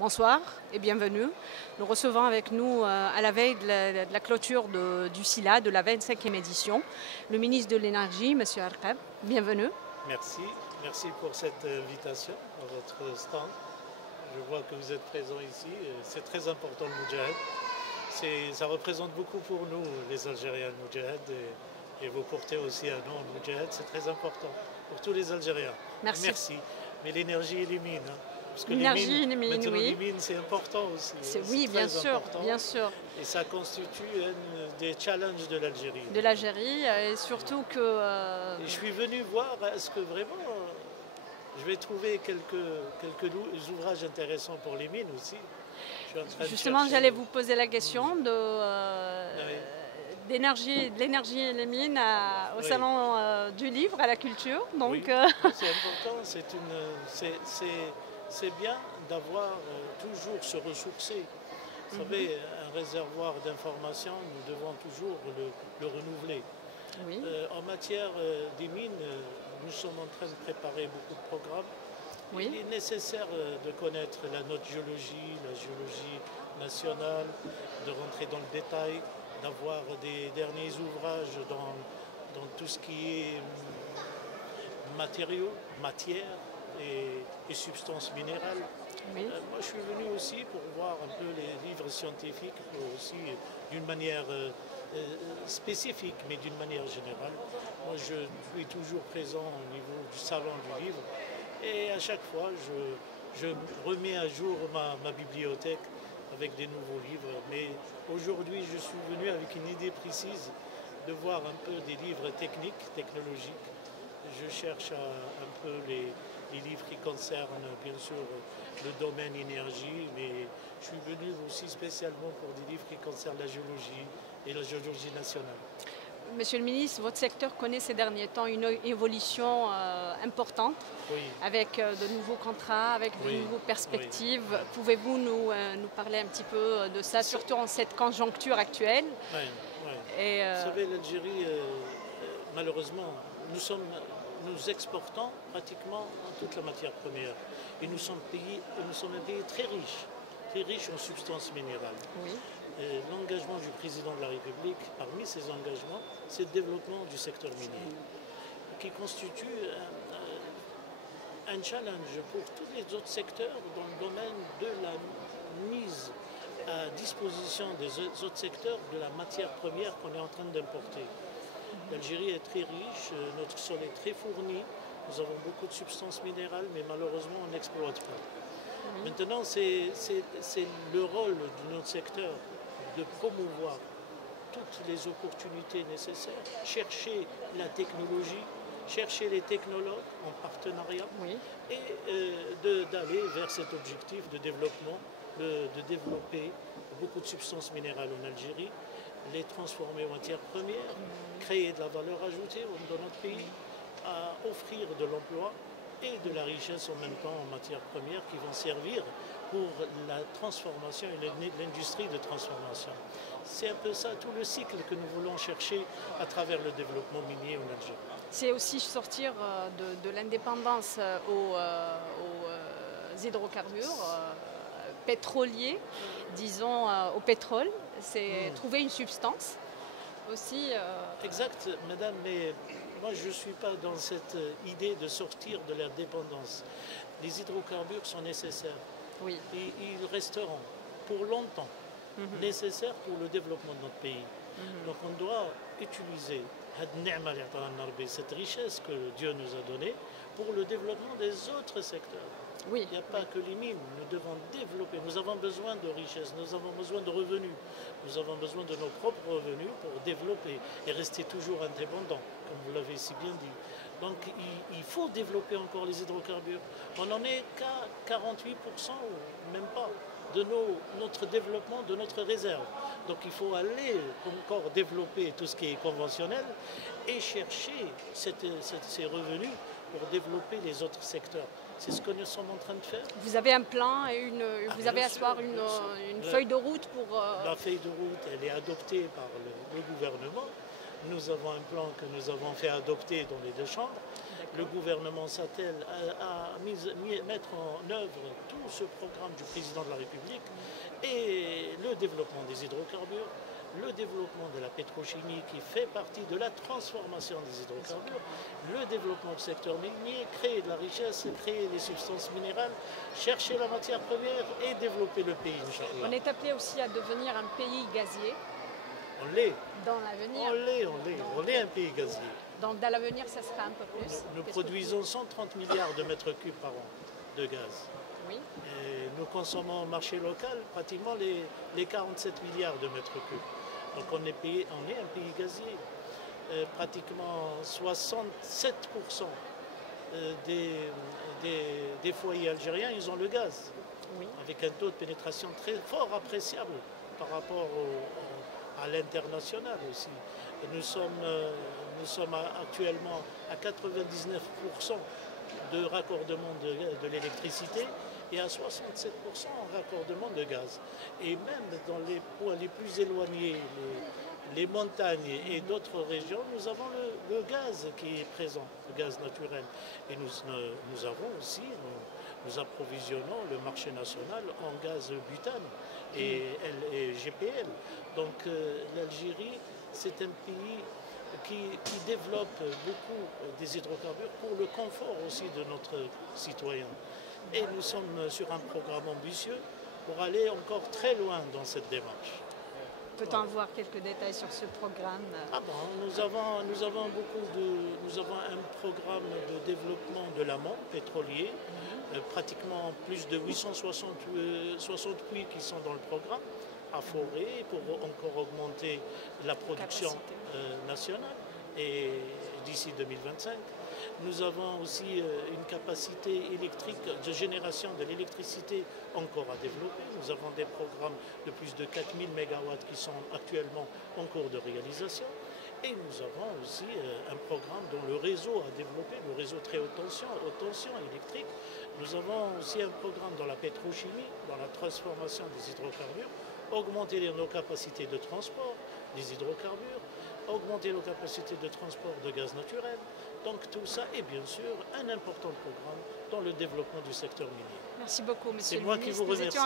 Bonsoir et bienvenue. Nous recevons avec nous, à la veille de la clôture du SILA, de la 25e édition, le ministre de l'Énergie, M. Arqab. Bienvenue. Merci. Merci pour cette invitation à votre stand. Je vois que vous êtes présent ici. C'est très important le Moudjahid. Ça représente beaucoup pour nous, les Algériens, le Moudjahid. Et vous portez aussi un nom, le Moudjahid. C'est très important pour tous les Algériens. Merci. Merci. Mais l'énergie élimine. Parce que L'énergie élimine, oui. Les mines, c'est important aussi. Oui, bien sûr, bien sûr. Et ça constitue un des challenges de l'Algérie. De l'Algérie, et surtout que... Et je suis venu voir, est-ce que vraiment, je vais trouver quelques ouvrages intéressants pour les mines aussi. Justement, j'allais vous poser la question d'énergie et les mines au salon du livre, à la culture. Donc, oui, c'est important, c'est bien d'avoir toujours se ressourcer. Vous savez, un réservoir d'informations, nous devons toujours le renouveler. Oui. En matière des mines, nous sommes en train de préparer beaucoup de programmes. Oui. Il est nécessaire de connaître notre géologie, la géologie nationale, de rentrer dans le détail, d'avoir des derniers ouvrages dans tout ce qui est matériaux, matières et substances minérales. Oui. Moi, je suis venu aussi pour voir un peu les livres scientifiques, aussi d'une manière spécifique, mais d'une manière générale. Moi, je suis toujours présent au niveau du salon du livre et à chaque fois, je remets à jour ma bibliothèque avec des nouveaux livres. Mais aujourd'hui, je suis venu avec une idée précise de voir un peu des livres techniques, technologiques. Je cherche un peu les livres qui concernent bien sûr le domaine énergie, mais je suis venu aussi spécialement pour des livres qui concernent la géologie et la géologie nationale. Monsieur le ministre, votre secteur connaît ces derniers temps une évolution importante, oui, avec de nouveaux contrats, avec de nouvelles perspectives. Oui. Pouvez-vous nous parler un petit peu de ça, surtout en cette conjoncture actuelle? Oui. Et Vous savez, l'Algérie, malheureusement, nous exportons pratiquement toute la matière première. Et nous sommes un pays très riche en substances minérales. oui. L'engagement du président de la République, parmi ces engagements, c'est le développement du secteur minier, qui constitue un challenge pour tous les autres secteurs dans le domaine de la mise à disposition des autres secteurs de la matière première qu'on est en train d'importer. L'Algérie est très riche, notre sol est très fourni, nous avons beaucoup de substances minérales, mais malheureusement on n'exploite pas. Maintenant, c'est le rôle de notre secteur de promouvoir toutes les opportunités nécessaires, chercher la technologie, chercher les technologues en partenariat et d'aller vers cet objectif de développement, de développer beaucoup de substances minérales en Algérie, les transformer en matières premières, créer de la valeur ajoutée dans notre pays, à offrir de l'emploi et de la richesse en même temps en matières premières qui vont servir pour la transformation et l'industrie de transformation. C'est un peu ça, tout le cycle que nous voulons chercher à travers le développement minier en Algérie. C'est aussi sortir de l'indépendance aux hydrocarbures pétroliers, disons au pétrole. C'est trouver une substance aussi. Exact, madame, mais moi je ne suis pas dans cette idée de sortir de la dépendance. Les hydrocarbures sont nécessaires. Oui. Et ils resteront pour longtemps nécessaires pour le développement de notre pays. Donc on doit utiliser cette richesse que Dieu nous a donnée pour le développement des autres secteurs. Oui. Il n'y a pas que les mines, nous devons développer, nous avons besoin de richesse, nous avons besoin de revenus, nous avons besoin de nos propres revenus pour développer et rester toujours indépendants, comme vous l'avez si bien dit. Donc il faut développer encore les hydrocarbures. On n'en est qu'à 48% ou même pas de notre développement, de notre réserve. Donc il faut aller encore développer tout ce qui est conventionnel et chercher ces revenus pour développer les autres secteurs. C'est ce que nous sommes en train de faire. Vous avez un plan et vous avez à soir une feuille de route pour... La feuille de route, elle est adoptée par le gouvernement. Nous avons un plan que nous avons fait adopter dans les deux chambres. Le gouvernement s'attelle à mettre en œuvre tout ce programme du président de la République et le développement des hydrocarbures, le développement de la pétrochimie qui fait partie de la transformation des hydrocarbures, le développement du secteur minier, créer de la richesse, créer des substances minérales, chercher la matière première et développer le pays, Inch'Allah. On est appelé aussi à devenir un pays gazier. On l'est. Dans l'avenir. On est un pays gazier. Donc dans l'avenir, ça sera un peu plus. Nous produisons 130 milliards de mètres cubes par an de gaz. Oui. Et nous consommons au marché local pratiquement les 47 milliards de mètres cubes. Donc on est un pays gazier. Pratiquement 67% des foyers algériens, ils ont le gaz. Oui. Avec un taux de pénétration très fort, appréciable par rapport à l'international aussi. Et nous sommes actuellement à 99% de raccordement de l'électricité et à 67% en raccordement de gaz. Et même dans les points les plus éloignés, les montagnes et d'autres régions, nous avons le gaz qui est présent, le gaz naturel. Et nous avons aussi, nous approvisionnons le marché national en gaz butane et GPL. Donc l'Algérie, c'est un pays qui développe beaucoup des hydrocarbures pour le confort aussi de notre citoyen. Et nous sommes sur un programme ambitieux pour aller encore très loin dans cette démarche. Peut-on avoir quelques détails sur ce programme? Nous avons un programme de développement de l'amont pétrolier, pratiquement plus de 860 puits qui sont dans le programme, à forer pour encore augmenter la production nationale et d'ici 2025. Nous avons aussi une capacité électrique de génération de l'électricité encore à développer. Nous avons des programmes de plus de 4000 MW qui sont actuellement en cours de réalisation. Et nous avons aussi un programme dont le réseau a développé, le réseau très haute tension électrique. Nous avons aussi un programme dans la pétrochimie, dans la transformation des hydrocarbures, augmenter nos capacités de transport des hydrocarbures, augmenter nos capacités de transport de gaz naturel. Donc tout ça est bien sûr un important programme dans le développement du secteur minier. Merci beaucoup, monsieur le ministre. C'est moi qui vous remercie.